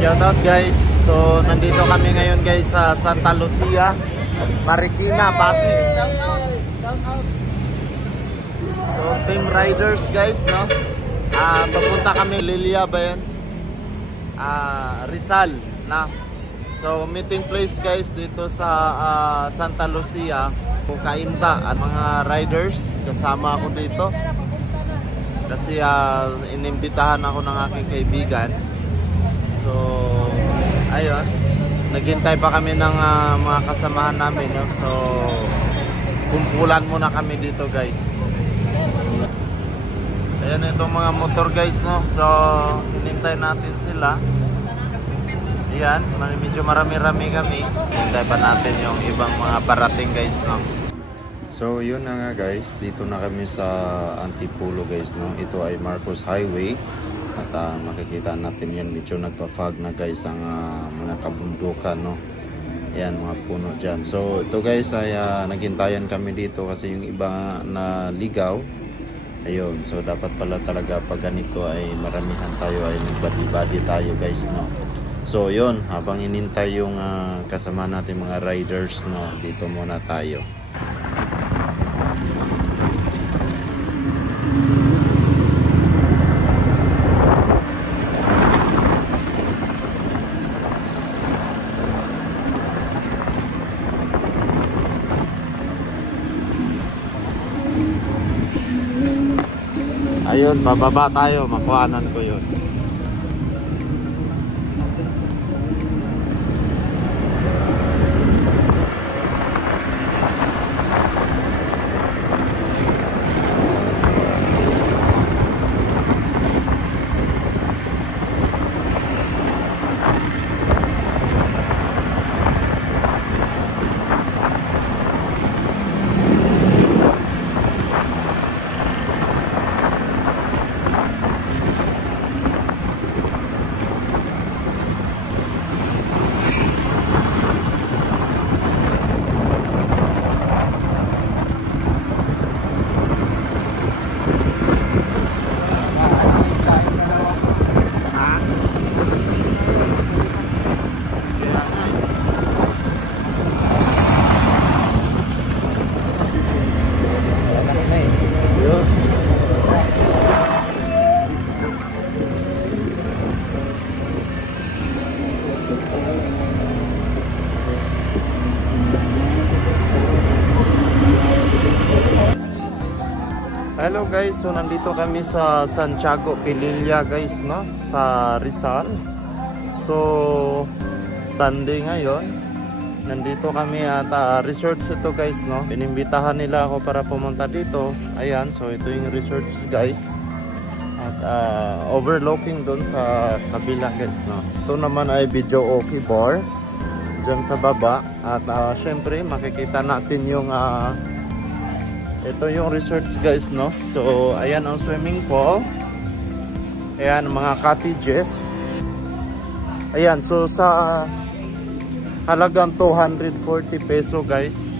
Shoutout guys. So nandito kami ngayon guys sa Santa Lucia, Marikina, Pasig. So team riders guys, no? Papunta kami Lilia ba yan? Rizal na. So meeting place guys dito sa Santa Lucia, Kainta. At mga riders kasama ako dito. Kasi inimbitahan ako ng aking kaibigan. So ayun, naghintay pa kami ng mga kasamahan namin, no? So kumpulan muna kami dito guys. Ayan itong mga motor guys, no? So hinintay natin sila. Ayan, medyo marami-rami kami. Hintay pa natin yung ibang mga parating guys, no? So yun na nga guys, dito na kami sa Antipolo guys, no? Ito ay Marcos Highway. At makikita natin yan, medyo nagpa-fog na guys ang mga kabundukan, no? Ayan, mga puno dyan. So ito guys ay naghintayan kami dito kasi yung iba na ligaw. Ayun, so dapat pala talaga pag ganito ay maramihan tayo, ay nagbadi-badi tayo guys, no? So yun, habang inintay yung kasama natin mga riders, no? Dito muna tayo. Ayun, bababa tayo, makuhanan ko yun. Hello guys, so nandito kami sa Santiago Pililla guys, no? Sa Rizal. So Sunday ngayon. Nandito kami at resorts ito guys, no? Inimbitahan nila ako para pumunta dito. Ayan, so ito yung resorts guys. At overlooking doon sa kabila guys, no? Ito naman ay Video Okay Bar dyan sa baba. At syempre makikita natin yung ito yung resorts guys, no? So ayan ang swimming pool. Ayan mga cottages. Ayan, so sa halagang 240 peso guys,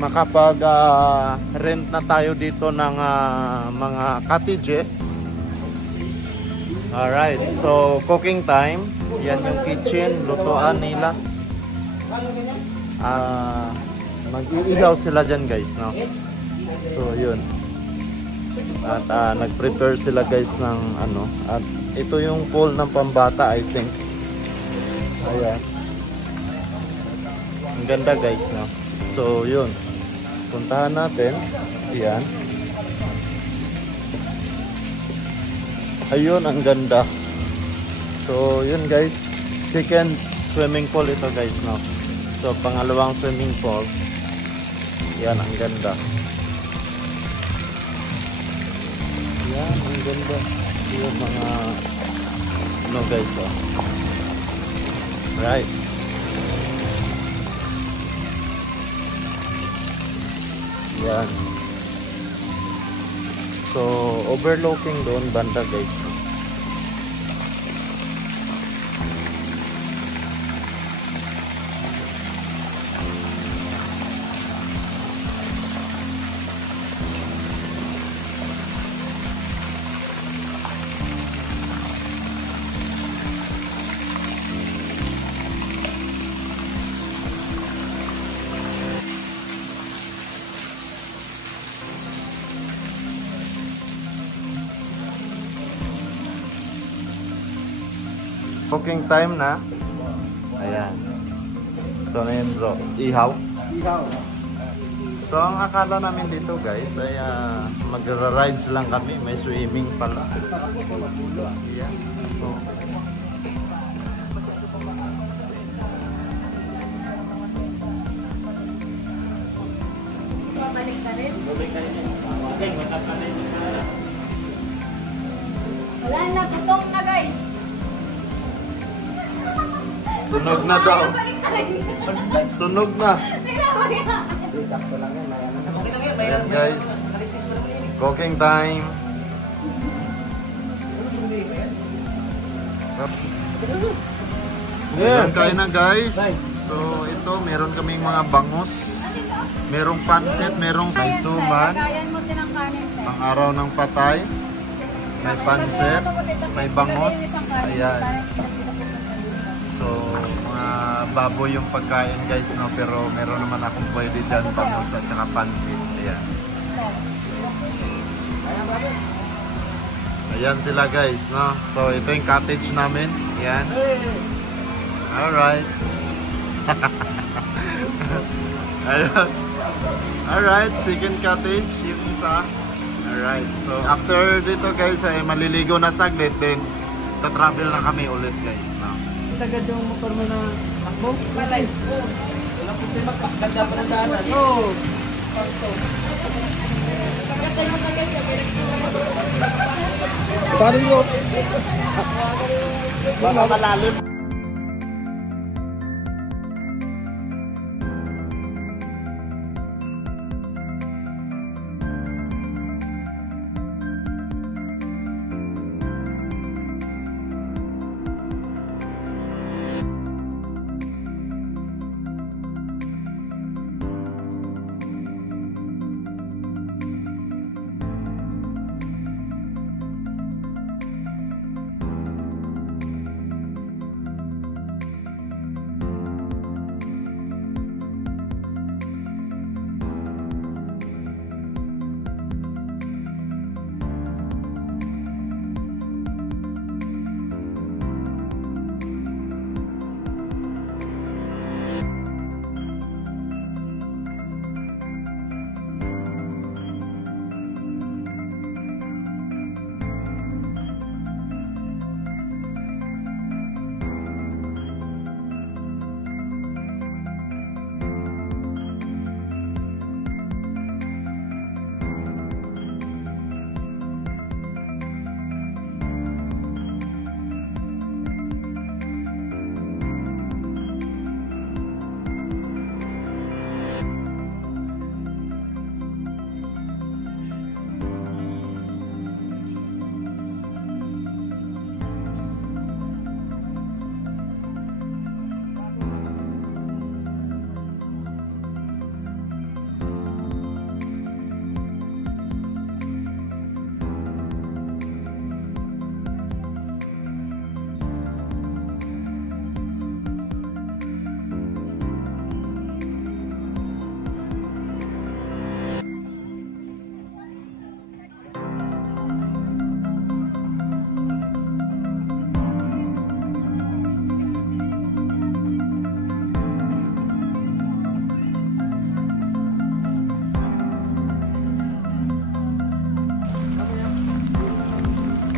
makapag rent na tayo dito ng mga cottages. Alright, so cooking time. Yan yung kitchen, lutuan nila. Mag-iihaw sila dyan guys, no? So yun. At nag-prepare sila guys ng ano. At ito yung pool ng pambata, I think. Ayan. Ang ganda guys, no? So yun, puntahan natin. Ayan. Ayun, ang ganda. So yun guys, second swimming pool ito guys, no? So pangalawang swimming pool. Yan, ang ganda. Yan, ang ganda. Yung mga ano guys, oh. Right. Yan. So overlooking doon banda guys. Cooking time na. Ayan. So, na yun bro. Ihaw? Ihaw. So, ang akala namin dito guys ay magra-rides lang kami. May swimming pala. Ayan. So, Babalik ka rin? Wala na, tutok na guys. sunog na daw. Sunog na. Sakto lang yan. Ayan guys. Cooking time. Ayan, kain na guys. So ito, meron kaming mga bangus. Merong pansit, merong suman. Pang araw ng patay. May pansit, may bangus. Ayan. So, mga baboy yung pagkain guys, no? Pero meron naman akong pwede dyan, bangus at saka pansit. Ayan. Ayan sila guys, no? So, ito yung cottage namin. Ayan. Alright. Ayan. Alright, second cottage, yung isa. Alright, so after dito guys ay maliligo na saglit, then ta-travel na kami ulit guys, no? Sagad yung motor mo na takbo? Palay. Wala po siya magpakaganda pa ng daanan. Oo. Paano mo? Baka malalim.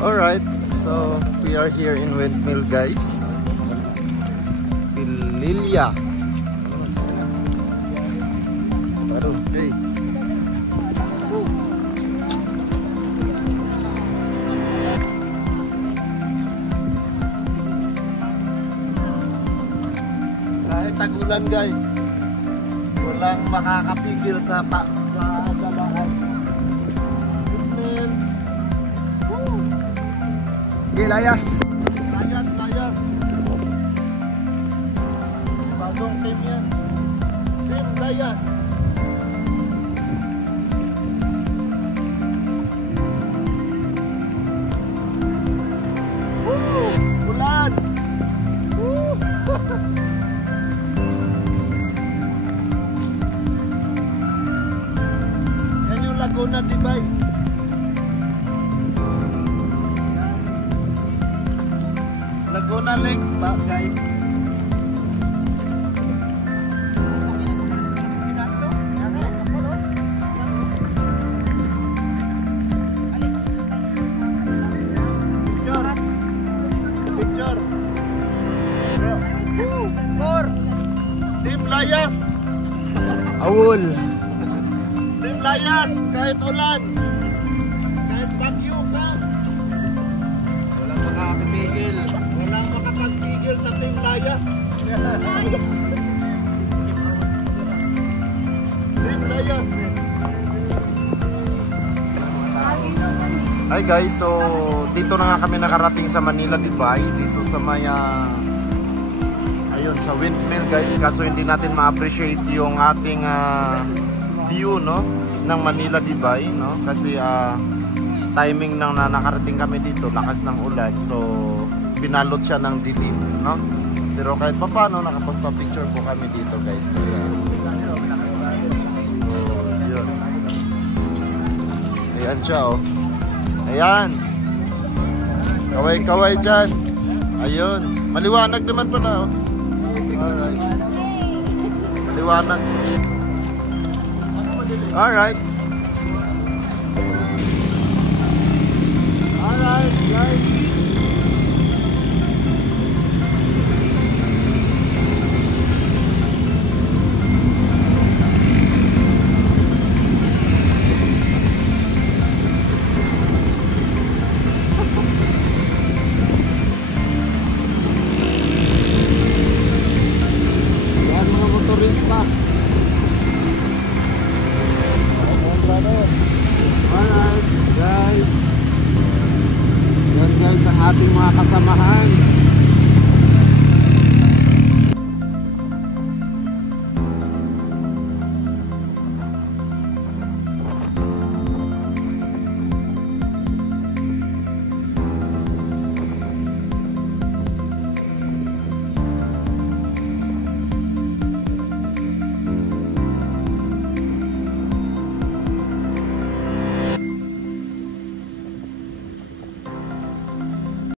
Alright, so we are here in Windmill guys. Pililya. Hey. Kahit tagulan guys, walang makakapigil sa dalaan. Okay, layas. Layas. Bagong team yan. Team Layas. Ulan! Yan yung Laguna Dibay. Laguna Lake ba, guys? Picture. Team Layas. Awol. Team Layas, kahit ulan. Kahit bagyo ka. Walang makakapigil. Walang makapagpigil sa Team Layas. Team Layas. Hi guys, so dito na nga kami nakarating sa Manila Divide, dito sa may ayun, sa windmill guys, kaso hindi natin ma-appreciate yung ating view, no, ng Manila Divide, no, kasi timing nang na nakarating kami dito, lakas ng ulan, so binalot siya ng dilim, no, pero kahit pa paano nakapagpa-picture po kami dito guys. So, yun. Ayan siya, oh. Ayan. Kaway-kaway dyan. Ayun. Maliwanag naman pala, oh. Alright. Maliwanag. Alright. Alright, guys. Alright guys, yan guys ang ating mga kasamahan.